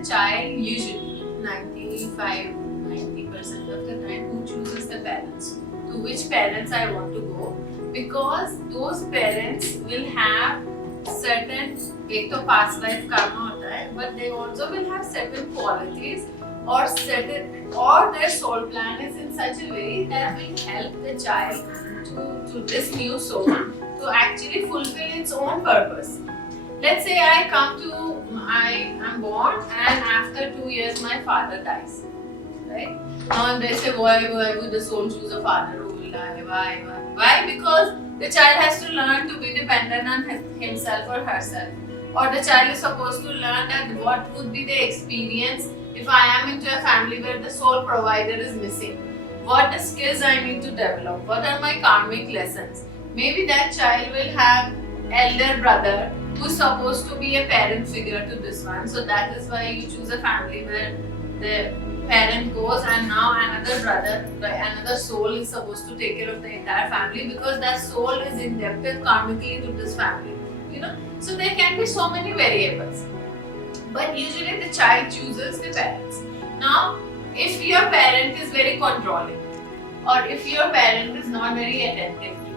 the child usually 90% of the time who chooses the parents, to which parents I want to go, because those parents will have certain, एक तो past life karma होता है, but they also will have certain qualities or their soul plan is in such a way that will help the child to this new soul to actually fulfill its own purpose. Let's say I am born and after 2 years my father dies, right? Now they say, why would the soul choose a father who will die? Why? Because the child has to learn to be dependent on himself or herself. Or the child is supposed to learn that what would be the experience if I am into a family where the sole provider is missing. What the skills I need to develop? What are my karmic lessons? Maybe that child will have elder brother who's supposed to be a parent figure to this one. So that is why you choose a family where the parent goes and now another soul is supposed to take care of the entire family because that soul is indebted karmically to this family. So there can be so many variables. But usually the child chooses the parents. Now, if your parent is very controlling, or if your parent is not very attentive to you,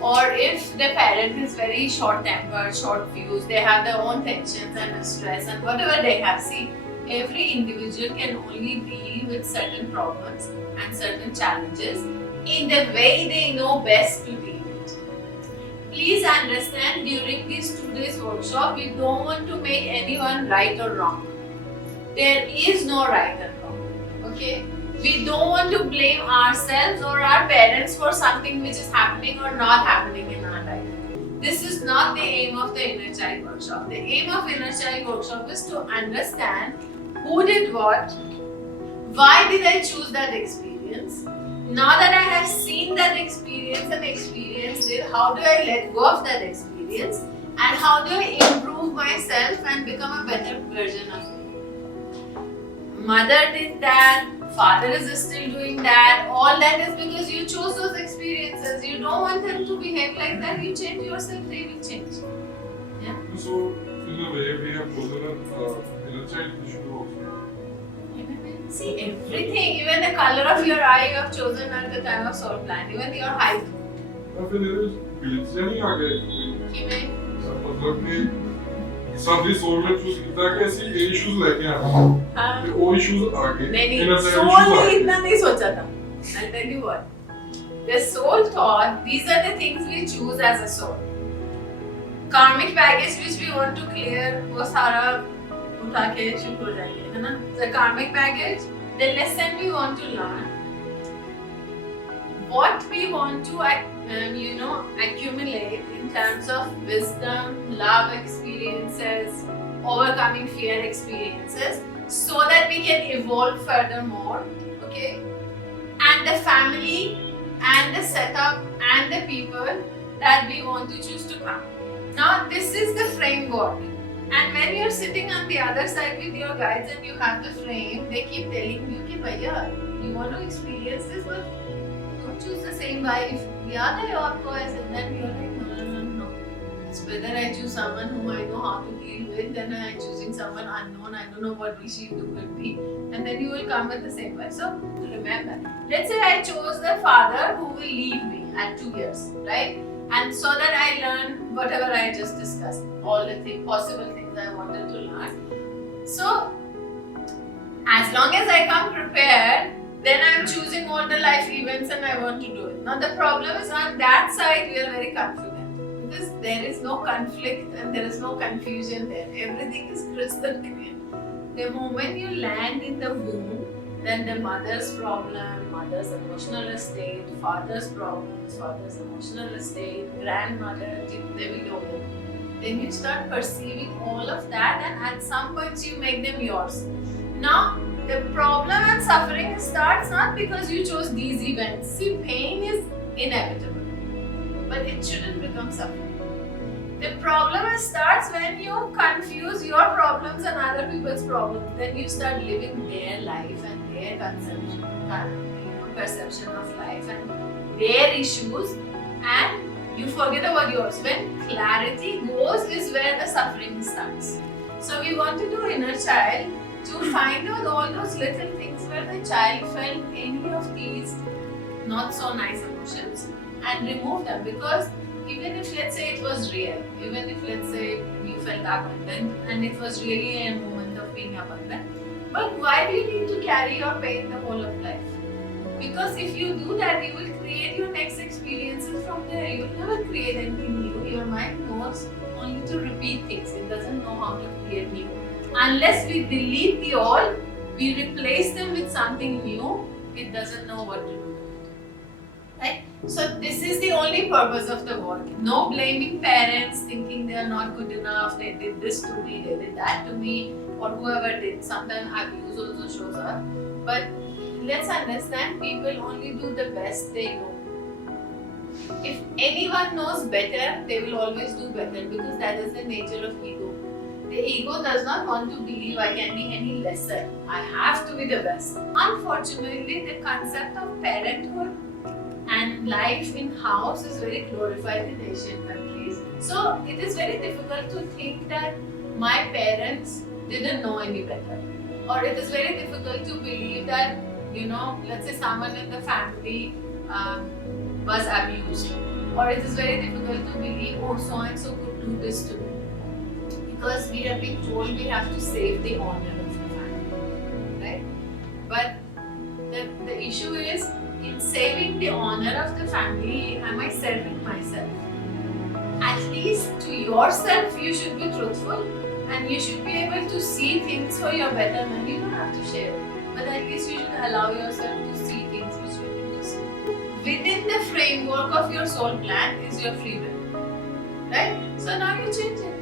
or if the parent is very short-tempered, short-fused, they have their own tensions and stress and whatever they have. See, every individual can only deal with certain problems and certain challenges in the way they know best to deal with. Please understand, during this 2 days workshop, we don't want to make anyone right or wrong. There is no right and wrong. Okay? We don't want to blame ourselves or our parents for something which is happening or not happening in our life. This is not the aim of the inner child workshop. The aim of inner child workshop is to understand who did what, why did I choose that experience. Now that I have seen that experience and experienced it, how do I let go of that experience and how do I improve myself and become a better version of me? Mother did that, father is still doing that. All that is because you chose those experiences. You don't want them to behave like that. You change yourself, they will change. Yeah. So, in a way, we have chosen an inner child issue also. See, everything, even the color of your eye you have chosen at the time of soul plan, even your height. फिर glitch नहीं आ गए किमें? मतलब कि सभी soul में choose किया कि ऐसी इश्यूज लेके आना हाँ फिर वो इश्यूज आगे नहीं सोल ने इतना नहीं सोचा था. I'll tell you what, the soul thought these are the things we choose as a soul. Karmic baggage which we want to clear वो सारा उठा के शुरू हो जाएंगे, है ना? The karmic baggage, the lesson we want to learn, what we want to accumulate in terms of wisdom, love experiences, overcoming fear experiences, so that we can evolve furthermore, okay? And the family and the setup and the people that we want to choose to come. Now this is the framework. And when you're sitting on the other side with your guides and you have the frame, they keep telling you कि भैया, you want to experience this, but don't choose the same wife. याद है आपको ऐसे? Then you're like, no. It's whether I choose someone whom I know how to deal with, then I'm choosing someone unknown. I don't know what she could be, and then you will come with the same wife. So remember, let's say I chose the father who will leave me at 2 years, right? And so that I learn whatever I just discussed, all the possible things I wanted to learn. So, as long as I come prepared, then I'm choosing all the life events and I want to do it. Now the problem is on that side we are very confident because there is no conflict and there is no confusion there. Everything is crystal clear. The moment you land in the womb, then the mother's problem, mother's emotional state, father's problems, father's emotional state, grandmother, they will know. Then you start perceiving all of that and at some points you make them yours. Now, the problem and suffering starts not because you chose these events. See, pain is inevitable, but it shouldn't become suffering. The problem starts when you confuse your problems and other people's problems. Then you start living their life and their perception of life and their issues, and you forget about yours. When clarity goes is where the suffering starts. So we want to do inner child to find out all those little things where the child felt any of these not so nice emotions and remove them. Because even if let's say it was real, even if let's say you felt abundant and it was really a moment of being abundant, but why do you need to carry your pain the whole of life? Because if you do that, you will create your next experiences from there. You will never create anything new. Your mind knows only to repeat things. It doesn't know how to create new. Unless we delete the old, we replace them with something new, it doesn't know what to do. Right? So this is the only purpose of the work. No blaming parents, thinking they are not good enough, they did this to me, they did that to me, or whoever did. Sometimes abuse also shows up. But let's understand, people only do the best they know. If anyone knows better, they will always do better, because that is the nature of ego. The ego does not want to believe I can be any lesser. I have to be the best. Unfortunately, the concept of parenthood and life in house is very glorified in Asian countries. So it is very difficult to think that my parents didn't know any better. Or it is very difficult to believe that, let's say someone in the family was abused. Or it is very difficult to believe, oh, so and so could do this to me. Because we have been told we have to save the honor of the family, right? But the issue is, in saving the honor of the family, am I serving myself? At least to yourself, you should be truthful and you should be able to see things for your betterment. You don't have to share, but at least you should allow yourself to see things which you need to see. Within the framework of your soul plan is your free will, right? So now you change it.